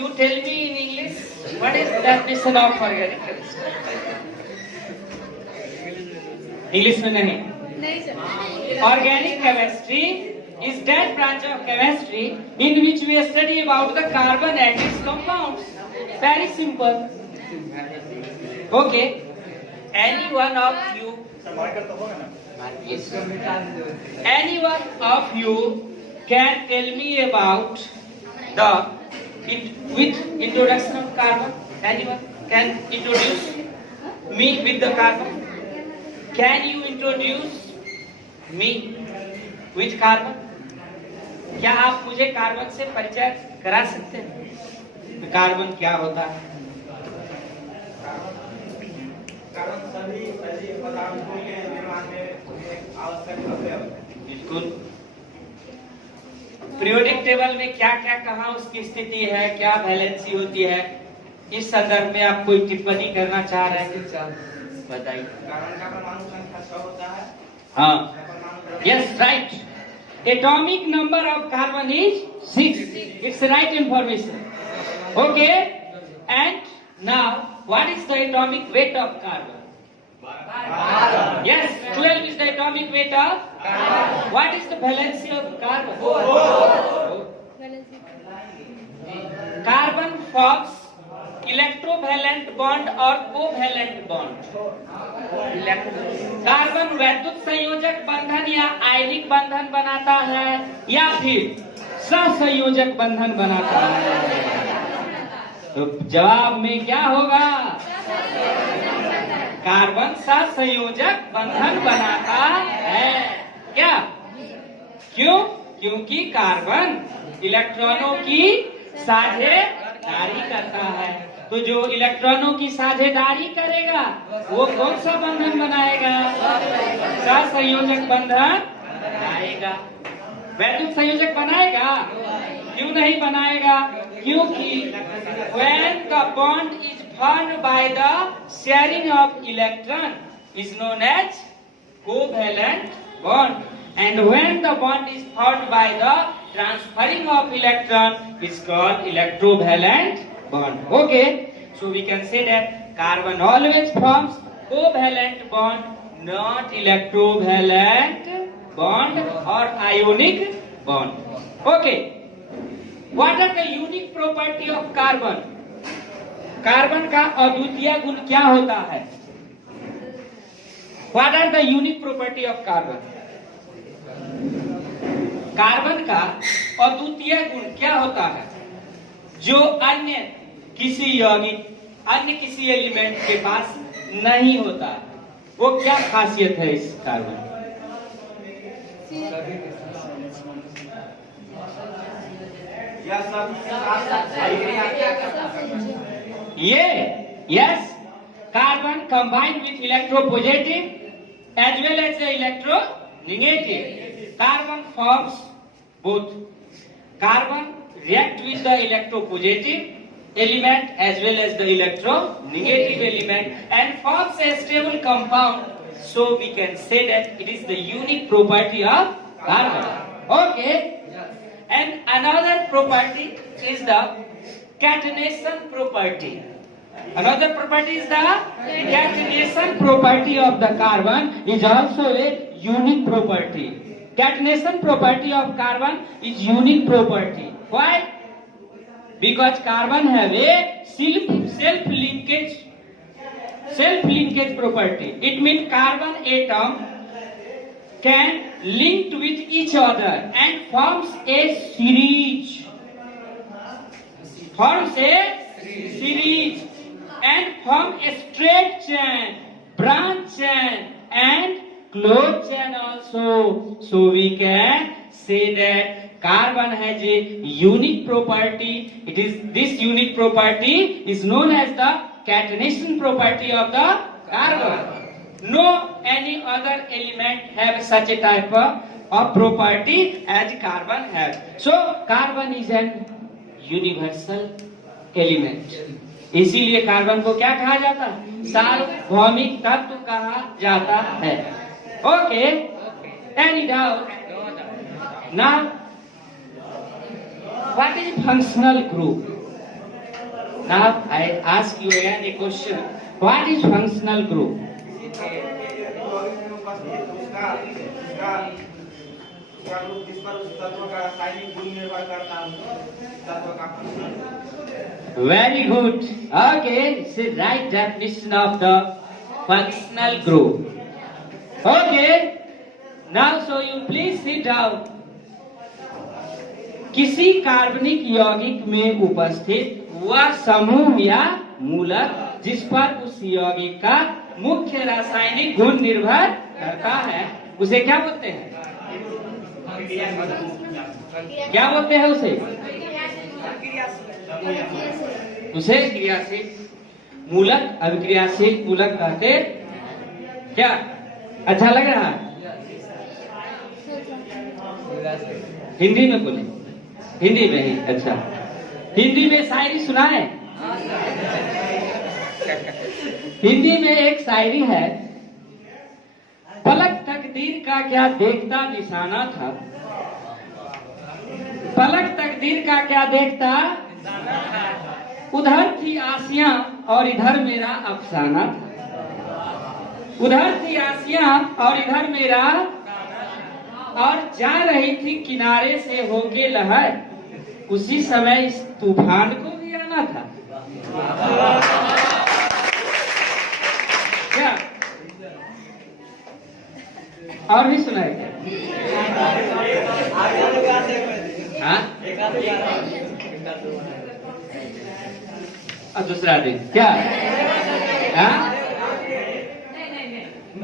you tell me in English what is definition of organic chemistry? English में नहीं. नहीं sir. Organic chemistry is that branch of chemistry in which we study about the carbon and its compounds. Very simple. Okay. Any one of you can tell me about the with introduction of carbon. Anyone can introduce me with the carbon? Can you introduce me with carbon? क्या आप मुझे carbon से परिचय करा सकते हैं? Carbon क्या होता है? कार्बन सभी पदार्थों के निर्माण में आवश्यक है। बिल्कुल। पीरियोडिक टेबल में क्या क्या कहाँ उसकी स्थिति है, क्या वैलेंसी होती है, इस संदर्भ में आप कोई टिप्पणी करना चाह रहे हैं? बताइए। कार्बन का परमाणु संख्या 6 होता है। हाँ। Yes, right. Atomic number of carbon is 6. It's right information. Okay. And now, what is the atomic weight of carbon? Yes, 12 is the atomic weight of carbon. What is the valency of carbon? 4. Carbon forms electrovalent bond और covalent bond. Carbon वैद्युत संयोजक बंधन या आयनिक बंधन बनाता है या फिर सहसंयोजक बंधन बनाता है? तो जवाब में क्या होगा? कार्बन सहसंयोजक बंधन बनाता है. क्या? क्यों? क्योंकि कार्बन इलेक्ट्रॉनों की साझेदारी करता है. तो जो इलेक्ट्रॉनों की साझेदारी करेगा वो कौन सा बंधन बनाएगा? सहसंयोजक बंधन बनाएगा. वैद्युत संयोजक बनाएगा? क्यों नहीं बनाएगा? क्योंकि when the bond is formed by the sharing of electron is known as covalent bond, and when the bond is formed by the transferring of electron is called electrovalent bond. Okay, so we can say that carbon always forms covalent bond, not electrovalent bond or ionic bond. Okay, what are the unique property of carbon? Carbon का अद्वितीय गुण क्या होता है? What are the unique property of carbon? Carbon का अद्वितीय गुण क्या होता है जो अन्य किसी यौगिक, अन्य किसी एलिमेंट के पास नहीं होता? वो क्या खासियत है इस कार्बन? ये yes, carbon combined with electropositive as well as the electronegative. Carbon forms both. Carbon react with the electropositive element as well as the electronegative element and forms a stable compound. So we can say that it is the unique property of carbon. Okay. And another property is the catenation property. Another property is the catenation property of the carbon is also a unique property. Catenation property of carbon is unique property. Why? Because carbon have a self linkage property. It means carbon atom can link with each other and forms a series. And form a straight chain, branch chain and closed chain also. So we can say that carbon has a unique property. This unique property is known as the catenation property of the carbon. No any other element have such a type of property as carbon has. So carbon is an universal element. इसीलिए carbon को क्या कहा जाता है? सार्वभौमिक तत्व कहा जाता है. Okay, any doubt? Now what is functional group? Now I ask you again a question. What is functional group? Very good. Okay, so right definition of the functional group. Okay. Now so you please sit down. किसी कार्बनिक यौगिक में उपस्थित वह समूह या मूलक जिस पर उस यौगिक का मुख्य रासायनिक गुण निर्भर करता है उसे क्या बोलते हैं? क्या बोलते हैं उसे? उसे क्रियाशील मूलक, अभिक्रियाशील मूलक कहते क्या? अच्छा लग रहा है? हिंदी में बोले, हिंदी में ही। अच्छा, हिंदी में शायरी सुनाए। हिंदी में एक शायरी है, पलक तकदीर का क्या देखता निशाना था, पलक तकदीर का क्या देखता, उधर थी आसियां और इधर मेरा अफसाना था, उधर थी आसियां और इधर मेरा, और जा रही थी किनारे से होके लहर, उसी समय इस तूफान को भी आना था। क्या और भी सुना है क्या? हाँ? और दूसरा दिन क्या? हाँ?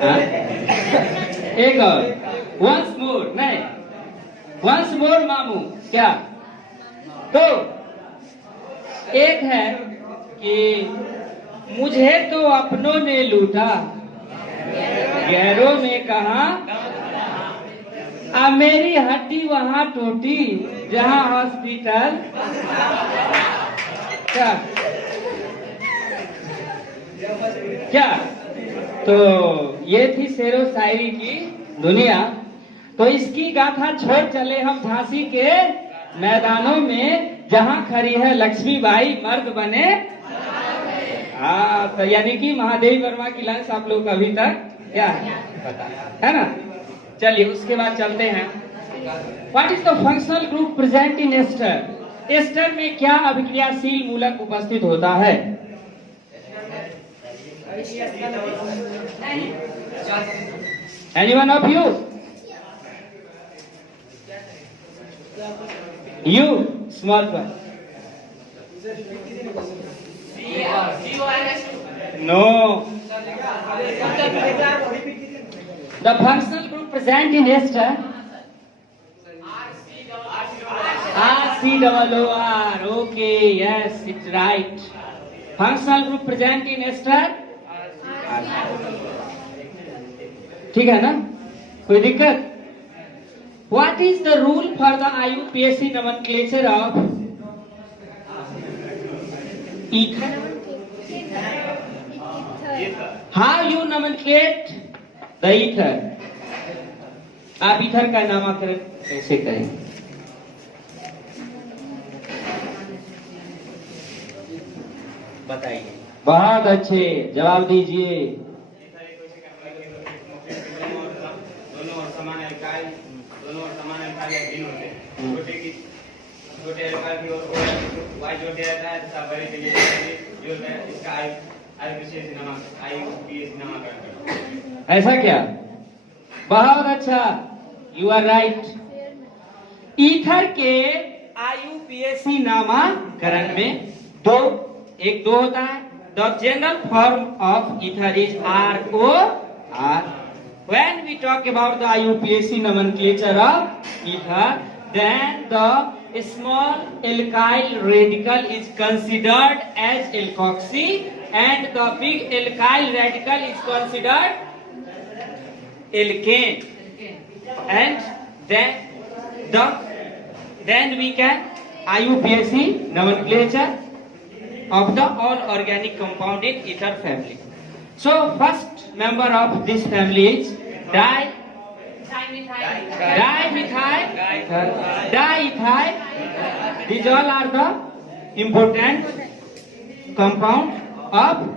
हाँ? एक और वंस मोर, नहीं वंस मोर मामू, क्या? तो एक है कि मुझे तो अपनों ने लूटा, गैरों में कहा, अब मेरी हड्डी वहां टूटी जहां हॉस्पिटल। क्या क्या? तो ये थी शेरो शायरी की दुनिया। तो इसकी गाथा छोड़ चले हम झांसी के मैदानों में, जहां खड़ी है लक्ष्मीबाई मर्द बने। हाँ, तो यानी कि महादेवी वर्मा की लाइन आप लोग अभी तक क्या है ना? चलिए उसके बाद चलते हैं। What is the functional group present in ester? Ester में क्या अभिक्रियाशील मूलक उपस्थित होता है? Anyone of you? You, small one. No. The functional group present in ester RCOOR. Okay, yes, it's right. Functional group present in ester. ठीक है ना? कोई दिक्कत? What is the rule for the IUPAC nomenclature of ether? How you nomenclate the ether? आप ether का नामकरण कैसे करें? बताइए। बहुत अच्छे, जवाब दीजिए। दोनों समान अल्काइल भिन्न होते हैं। छोटे अल्काइल की ओर वाई जोड़ दिया जाता है, तथा बड़े के लिए जो है इसका आईयूपीएसी नामकरण। ऐसा क्या? बहुत अच्छा, यू आर राइट। ईथर के आईयूपीएसी नामकरण में एक दो होता है। The general form of ether is ROR. When we talk about the IUPAC nomenclature of ether, then the small alkyl radical is considered as alkoxy and the big alkyl radical is considered alkane. And then we can IUPAC nomenclature of the all organic compound in ether family. So first member of this family is dimethyl. These all are the important compound of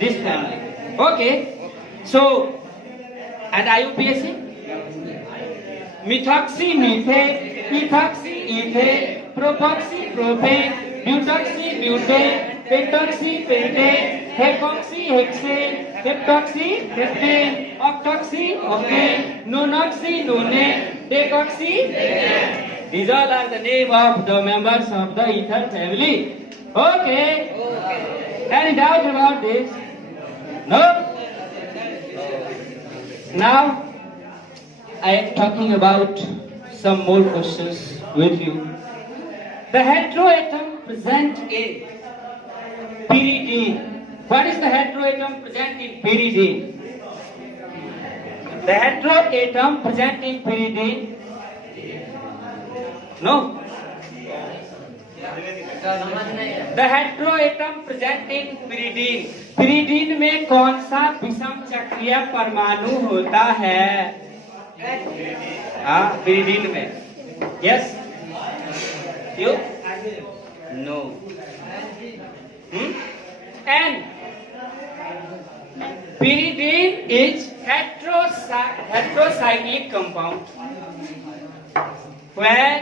this family. Okay. So at IUPAC, methoxy methane, ethoxy ethane, propoxy propane, butoxy butane, pentoxy pentane, hecoxy hexane, heptoxy heptane, octoxy octane, nonoxy nonane, decoxy decane. These all are the name of the members of the ether family. Okay. Any doubt about this? No? Now I am talking about some more questions with you. The heteroatom present in pyridine. What is the heteroatom present in pyridine? The heteroatom present in pyridine. No. The heteroatom present in pyridine. pyridine में कौन सा विषम चक्रीय परमाणु होता है? हाँ, pyridine में. Yes. You? No. And pyridine is heterocyclic compound. When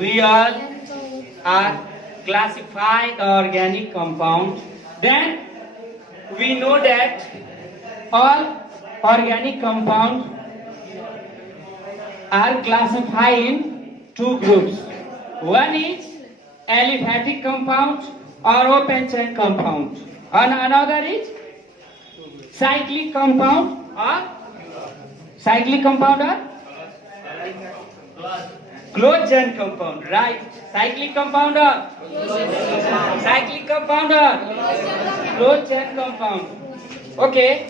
we all are classified organic compound, then we know that all organic compounds are classified in two groups. One is aliphatic compound or open chain compound, and another is cyclic compound or closed chain compound. Right? Cyclic compound or closed chain compound. Okay.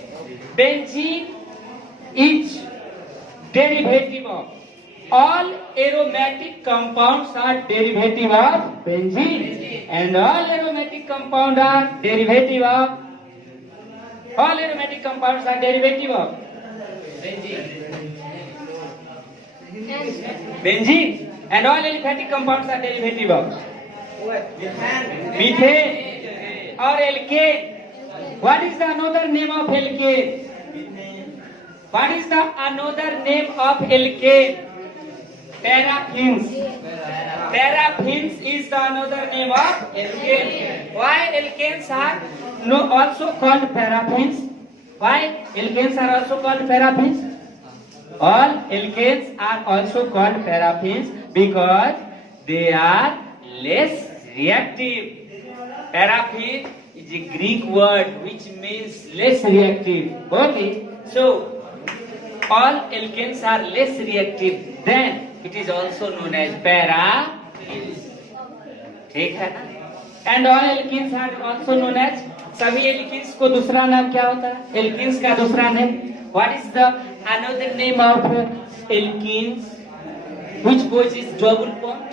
Benzene is derivative of. All aromatic compounds are derivative of benzene, and all aromatic compounds are derivative of. All aromatic compounds are derivative of benzene, and all aliphatic compounds are derivative of methane or alkane. What is the another name of alkane? What is the another name of alkane? Paraffins. Paraffins is the another name of alkane. Why alkanes are also called paraffins? Why alkanes are also called paraffins? All alkanes are also called paraffins because they are less reactive. Paraffin is a Greek word which means less reactive. Okay, so all alkanes are less reactive, then it is also known as paraffins. ठीक है ना? And all alkenes are also known as. सभी alkenes को दूसरा नाम क्या होता है? Alkenes का दूसरा name. What is the another name of alkenes which poses double bond?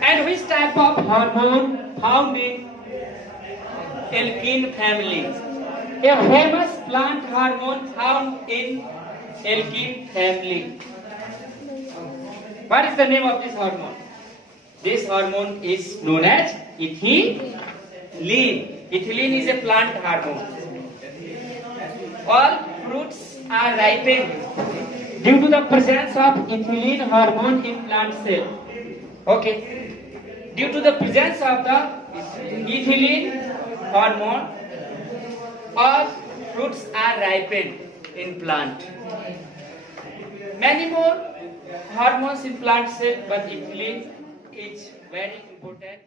And which type of hormone found in alkene family? A famous plant hormone found in alkene family. What is the name of this hormone? This hormone is known as ethylene. Ethylene is a plant hormone. All fruits are ripened due to the presence of ethylene hormone in plant cell. Okay. Due to the presence of the ethylene hormone, all fruits are ripened in plant. Many more hormones in plant cell, but ethylene is very important.